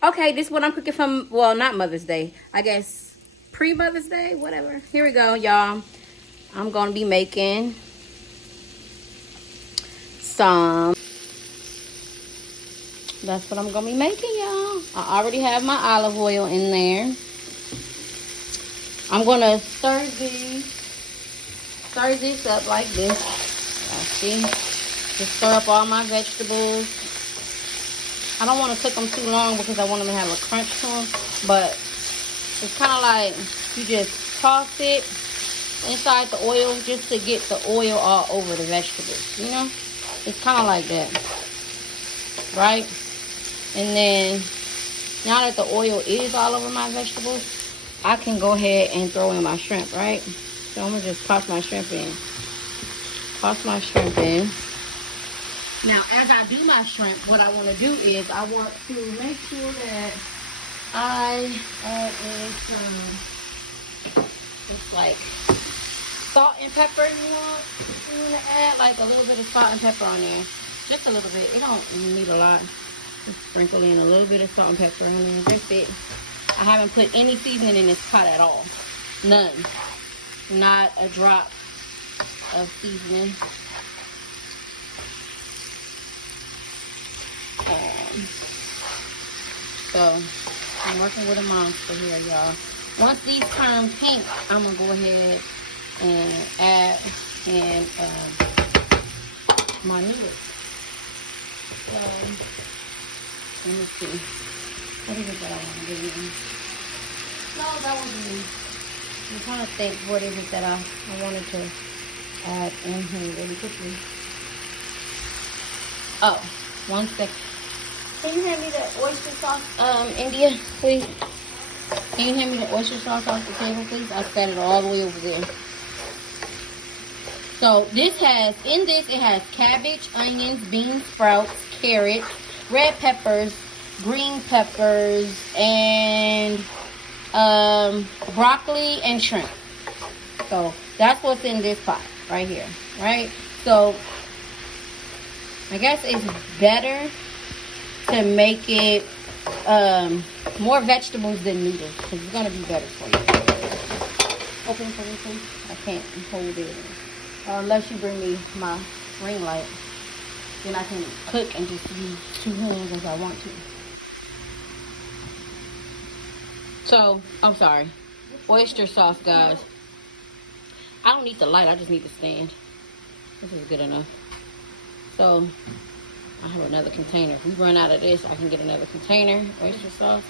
Okay, this is what I'm cooking from, well, not Mother's Day. I guess pre-Mother's Day, whatever. Here we go, y'all. I'm going to be making some. That's what I'm going to be making, y'all. I already have my olive oil in there. I'm going to stir this up like this. See? Just stir up all my vegetables. I don't want to cook them too long because I want them to have a crunch to them. But it's kind of like you just toss it inside the oil just to get the oil all over the vegetables. You know? It's kind of like that. Right? And then now that the oil is all over my vegetables, I can go ahead and throw in my shrimp, right? So I'm going to just toss my shrimp in. Toss my shrimp in. Now, as I do my shrimp, what I want to do is I want to make sure that I add in some, it's like salt and pepper you want to add, like a little bit of salt and pepper on there. Just a little bit. It don't need a lot. Just sprinkle in a little bit of salt and pepper on there. That's it. I haven't put any seasoning in this pot at all. None. Not a drop of seasoning. So I'm working with a monster here, y'all. Once these turn pink, I'm gonna go ahead and add in my noodles. So let me see. What is it that I want to do? No, that wasn't me. I'm trying to think what is it that I wanted to add in here really quickly. Oh, one second. Can you hand me the oyster sauce, India, please? Can you hand me the oyster sauce off the table, please? I set it all the way over there. So this has, in this, it has cabbage, onions, beans, sprouts, carrots, red peppers, green peppers, and broccoli and shrimp. So that's what's in this pot right here, right? So I guess it's better to make it more vegetables than noodles because it's gonna be better for you. Open for me, please. I can't hold it unless you bring me my ring light. Then I can cook and just use two hands as I want to. So, I'm sorry. Oyster sauce, guys. I don't need the light. I just need the stand. This is good enough. So, I have another container. If we run out of this, I can get another container. Oyster sauce.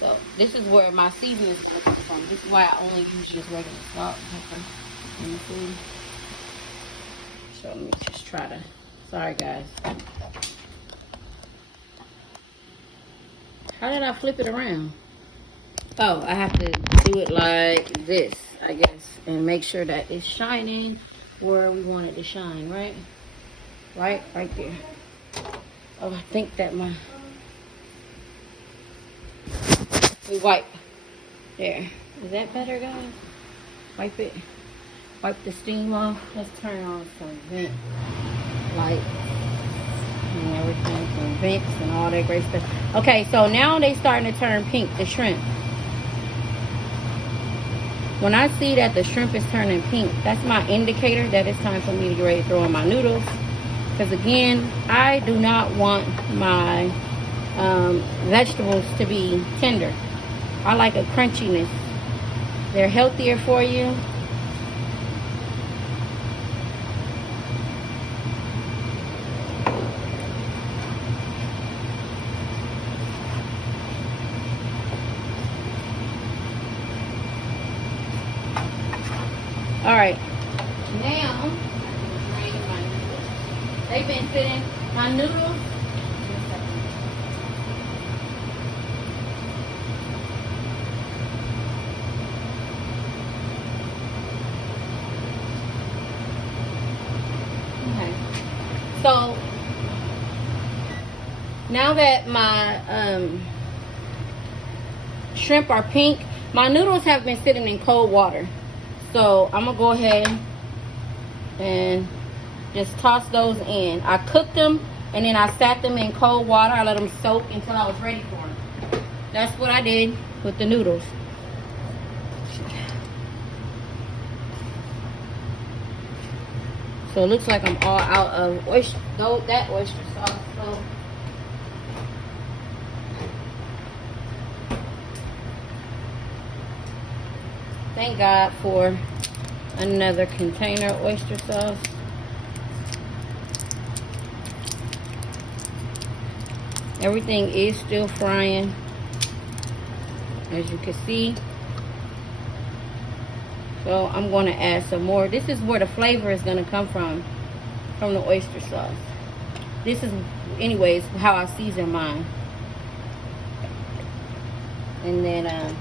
So, this is where my seasoning is going to come from. This is why I only use just regular salt and pepper in the food. So, let me just try to... Sorry, guys. How did I flip it around? Oh, I have to do it like this, I guess, and make sure that it's shining where we want it to shine, right? Right there. Oh, I think that we wipe. There. Is that better, guys? Wipe it. Wipe the steam off. Let's turn on some vent lights and everything, some vents and all that great stuff. Okay, so now they starting to turn pink, the shrimp. When I see that the shrimp is turning pink, that's my indicator that it's time for me to get ready to throw in my noodles. Because again, I do not want my vegetables to be tender. I like a crunchiness. They're healthier for you. All right, now they've been sitting, my noodles. Okay, so now that my shrimp are pink, my noodles have been sitting in cold water. So I'm gonna go ahead and just toss those in. I cooked them and then I sat them in cold water. I let them soak until I was ready for them. that's what I did with the noodles. So it looks like I'm all out of oyster, that oyster sauce. So thank God for another container of oyster sauce. Everything is still frying, as you can see. So I'm going to add some more. This is where the flavor is going to come from the oyster sauce. This is, anyways, how I season mine. And then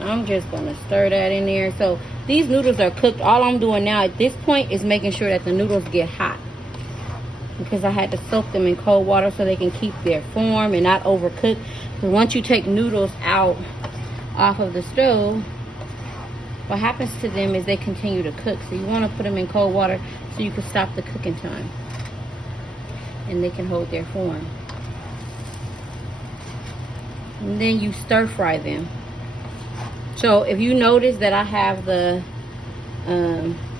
I'm just going to stir that in there. So these noodles are cooked. All I'm doing now at this point is making sure that the noodles get hot, because I had to soak them in cold water so they can keep their form and not overcook. Because once you take noodles out off of the stove, what happens to them is they continue to cook. So you want to put them in cold water so you can stop the cooking time and they can hold their form. And then you stir fry them. So if you notice that I have the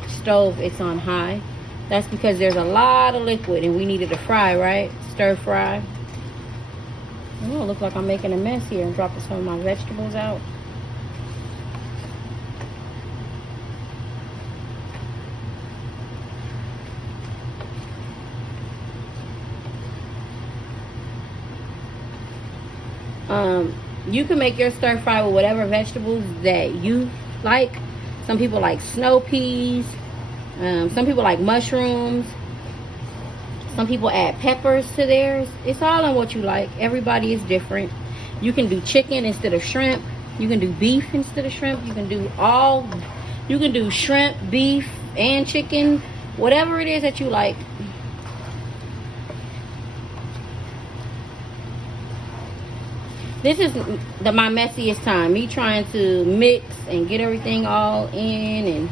stove, it's on high, that's because there's a lot of liquid and we needed to fry, right? Stir fry. Oh, it looks like I'm making a mess here and dropping some of my vegetables out. You can make your stir fry with whatever vegetables that you like. Some people like snow peas. Some people like mushrooms. Some people add peppers to theirs. It's all on what you like. Everybody is different. You can do chicken instead of shrimp. You can do beef instead of shrimp. You can do shrimp, beef, and chicken. Whatever it is that you like. This is my messiest time. Me trying to mix and get everything all in and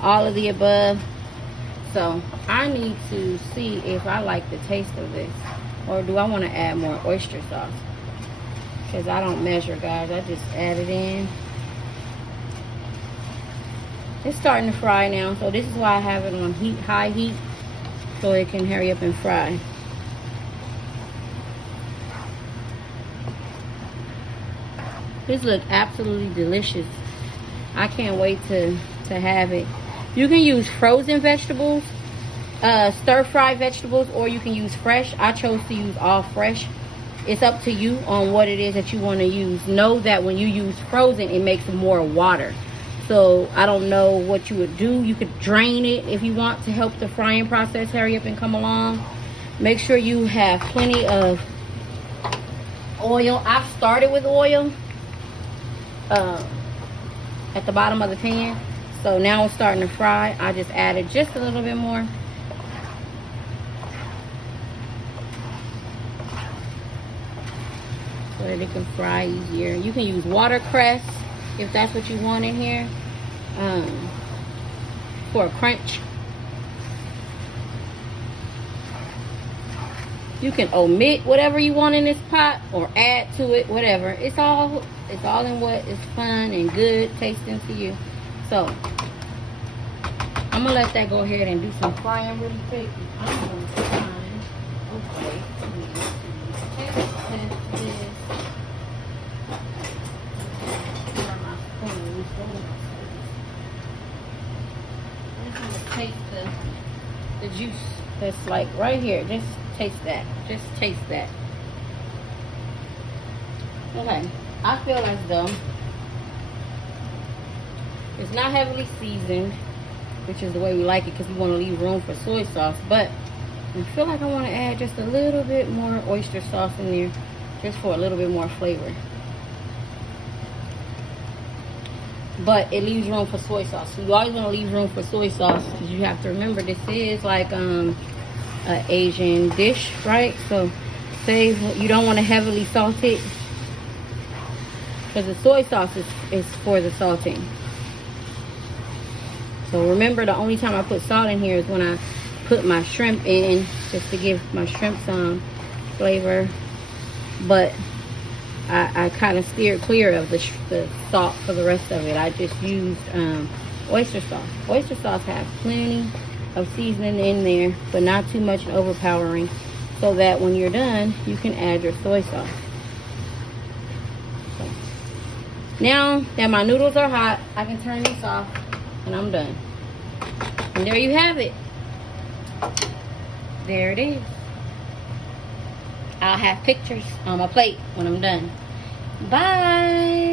all of the above. So I need to see if I like the taste of this, or do I want to add more oyster sauce? Because I don't measure, guys. I just add it in. It's starting to fry now, so this is why I have it on high heat, so it can hurry up and fry. This looks absolutely delicious. I can't wait to have it. You can use frozen vegetables, stir-fried vegetables, or you can use fresh. I chose to use all fresh. It's up to you on what it is that you want to use. Know that when you use frozen, it makes more water. So I don't know what you would do. You could drain it if you want to help the frying process hurry up and come along. Make sure you have plenty of oil. I've started with oil at the bottom of the pan. So now it's starting to fry. I just added just a little bit more. So that it can fry easier. You can use watercress if that's what you want in here for a crunch. You can omit whatever you want in this pot or add to it, whatever. It's all in what is fun and good tasting to you. So I'm gonna let that go ahead and do some frying really quick. I'm gonna find, okay, test this. I'm just gonna taste the juice that's like right here. Just taste that. Just taste that. Okay, I feel as though it's not heavily seasoned, which is the way we like it because we want to leave room for soy sauce. But I feel like I want to add just a little bit more oyster sauce in there, just for a little bit more flavor. But it leaves room for soy sauce. So you always want to leave room for soy sauce because you have to remember this is like an Asian dish, right? So say you don't want to heavily salt it because the soy sauce is for the salting. So remember, the only time I put salt in here is when I put my shrimp in, just to give my shrimp some flavor, but I kind of steered clear of the salt for the rest of it. I just used oyster sauce. Oyster sauce has plenty of seasoning in there, but not too much overpowering, so that when you're done, you can add your soy sauce. So, now that my noodles are hot, I can turn this off, and I'm done. And there you have it. There it is. I'll have pictures on my plate when I'm done. Bye.